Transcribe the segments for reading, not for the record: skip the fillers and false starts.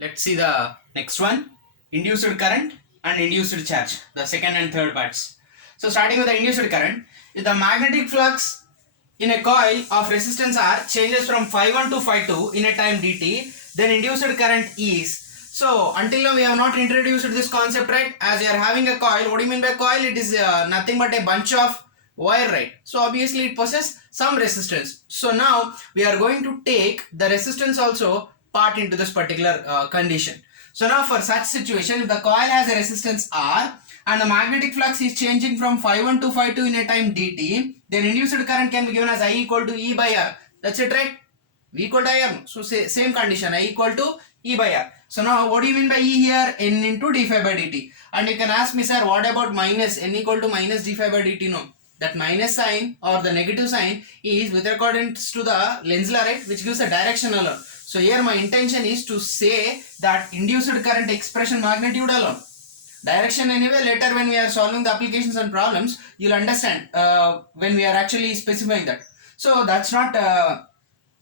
Let's see the next one, induced current and induced charge, the second and third parts. So starting with the induced current, if the magnetic flux in a coil of resistance R changes from phi1 to phi2 in a time dt, then induced current is. So until now we have not introduced this concept, right? As you are having a coil, what do you mean by coil? It is nothing but a bunch of wire, right? So obviously it possesses some resistance. So now we are going to take the resistance also part into this particular condition. So now for such situation, if the coil has a resistance R and the magnetic flux is changing from phi1 to phi2 in a time dt, then induced current can be given as I equal to E by R. That's it, right? V equal to IR. So same condition, I equal to E by R. So now what do you mean by E here? N into d phi by dt. And you can ask me, sir, what about minus? N equal to minus d phi by dt? No. That minus sign or the negative sign is with accordance to the Lenz law, right? Which gives a direction alone. So here my intention is to say that induced current expression magnitude alone. Direction anyway, later when we are solving the applications and problems, you'll understand when we are actually specifying that. So that's not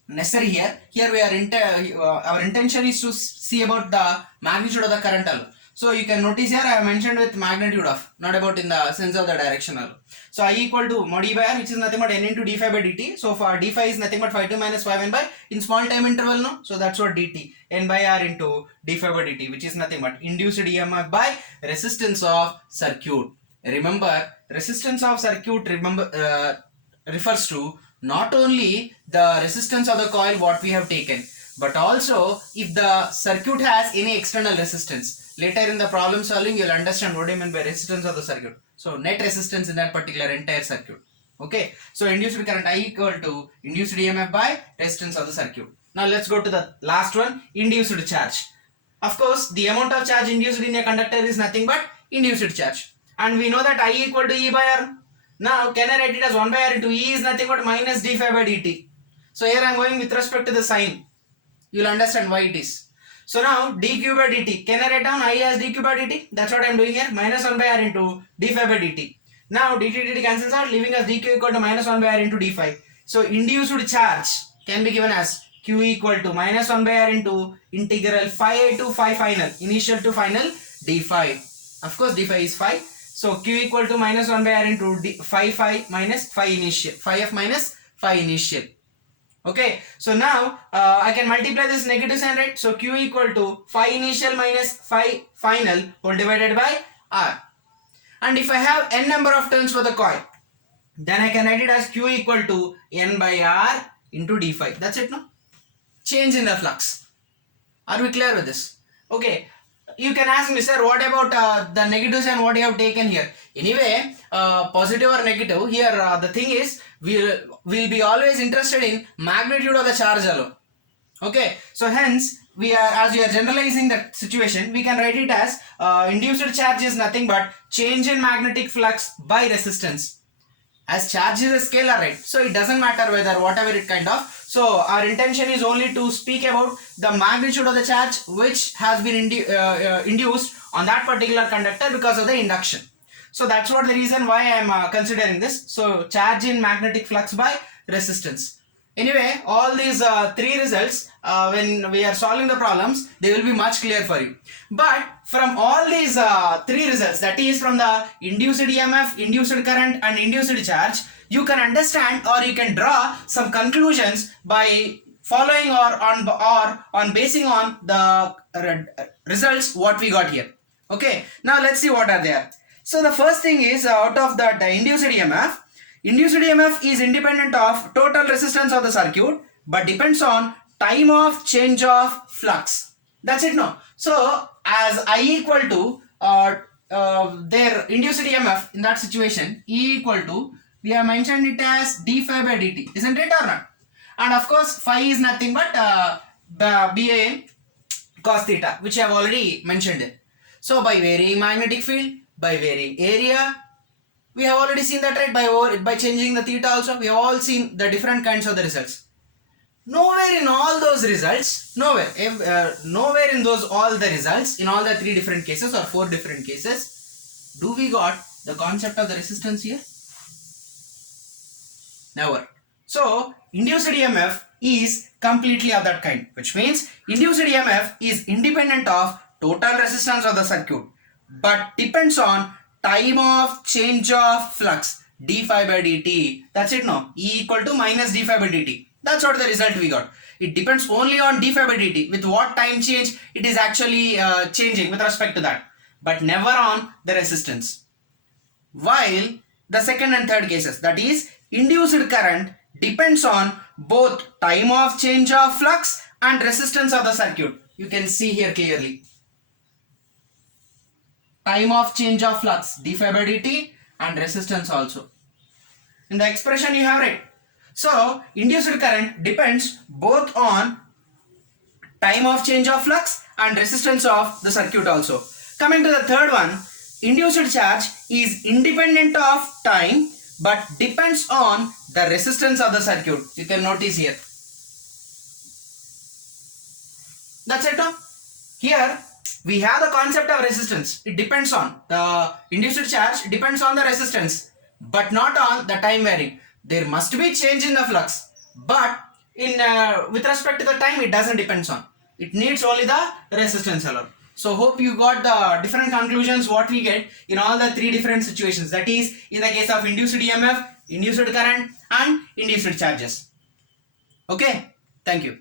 necessary here. Here we are our intention is to see about the magnitude of the current alone. So you can notice here I have mentioned with magnitude of, not about in the sense of the direction alone. So I equal to mod E by R, which is nothing but N into d phi by dt. So for d phi is nothing but phi2 minus phi 1 by in small time interval, no? So that's what dt, N by R into d phi by dt, which is nothing but induced EMF by resistance of circuit. Remember, resistance of circuit refers to not only the resistance of the coil what we have taken, but also if the circuit has any external resistance. Later in the problem solving, you'll understand what I mean by resistance of the circuit. So net resistance in that particular entire circuit. Okay. So induced current I equal to induced EMF by resistance of the circuit. Now let's go to the last one, induced charge. Of course, the amount of charge induced in a conductor is nothing but induced charge. And we know that I equal to E by R. Now, can I write it as 1 by R into E is nothing but minus d phi by dt. So here I am going with respect to the sign. You will understand why it is. So now dq by dt. Can I write down I as dq by dt? That's what I am doing here. Minus 1 by R into d phi by dt. Now dt cancels out, leaving us dq equal to minus 1 by R into d phi. So induced charge can be given as q equal to minus 1 by R into integral phi a to phi final, initial to final d phi. Of course d phi is phi. So q equal to minus 1 by R into phi minus phi initial, phi f minus phi initial. Okay, so now I can multiply this negative sign, right? So q equal to phi initial minus phi final whole divided by R. And if I have n number of turns for the coil, then I can write it as q equal to n by R into d phi. That's it, no? Change in the flux. Are we clear with this? Okay. You can ask me, sir, what about the negatives and what you have taken here? Anyway, positive or negative, here the thing is, we'll be always interested in magnitude of the charge alone. Okay, so hence, as we are generalizing that situation, we can write it as induced charge is nothing but change in magnetic flux by resistance. As charge is a scalar, right? So it doesn't matter whether whatever it kind of. So our intention is only to speak about the magnitude of the charge which has been induced on that particular conductor because of the induction. So that's what the reason why I am considering this. So charge in magnetic flux by resistance. Anyway, all these three results, when we are solving the problems, they will be much clear for you. But from all these three results, that is from the induced EMF, induced current and induced charge, you can understand or you can draw some conclusions by following or on basing on the results what we got here. Okay, now let's see what are there. So the first thing is out of that induced EMF, induced EMF is independent of total resistance of the circuit but depends on time of change of flux. That's it, no? So as I equal to their induced EMF in that situation, E equal to, we have mentioned it as d phi by dt, isn't it or not? And of course phi is nothing but BA cos theta, which I have already mentioned it. So by varying magnetic field, by varying area, we have already seen that, right? By changing the theta also, we have all seen the different kinds of the results. Nowhere in all those results, nowhere in those all the results, in all the three different cases or four different cases, do we got the concept of the resistance here? Never. So induced EMF is completely of that kind, which means induced EMF is independent of total resistance of the circuit, but depends on time of change of flux d phi by dt. That's it, no? E equal to minus d phi by dt. That's what the result we got. It depends only on d phi by dt. With what time change it is actually changing with respect to that, but never on the resistance. While the second and third cases, that is induced current, depends on both time of change of flux and resistance of the circuit. You can see here clearly. Time of change of flux d phi by dt and resistance also. In the expression you have read. So induced current depends both on time of change of flux and resistance of the circuit also. Coming to the third one, induced charge is independent of time but depends on the resistance of the circuit. You can notice here. That's it. Here we have the concept of resistance. It depends on the induced charge, depends on the resistance but not on the time varying. There must be change in the flux, but in with respect to the time it doesn't depends on. It needs only the resistance alone. So hope you got the different conclusions what we get in all the three different situations, that is in the case of induced EMF, induced current and induced charges. Okay, thank you.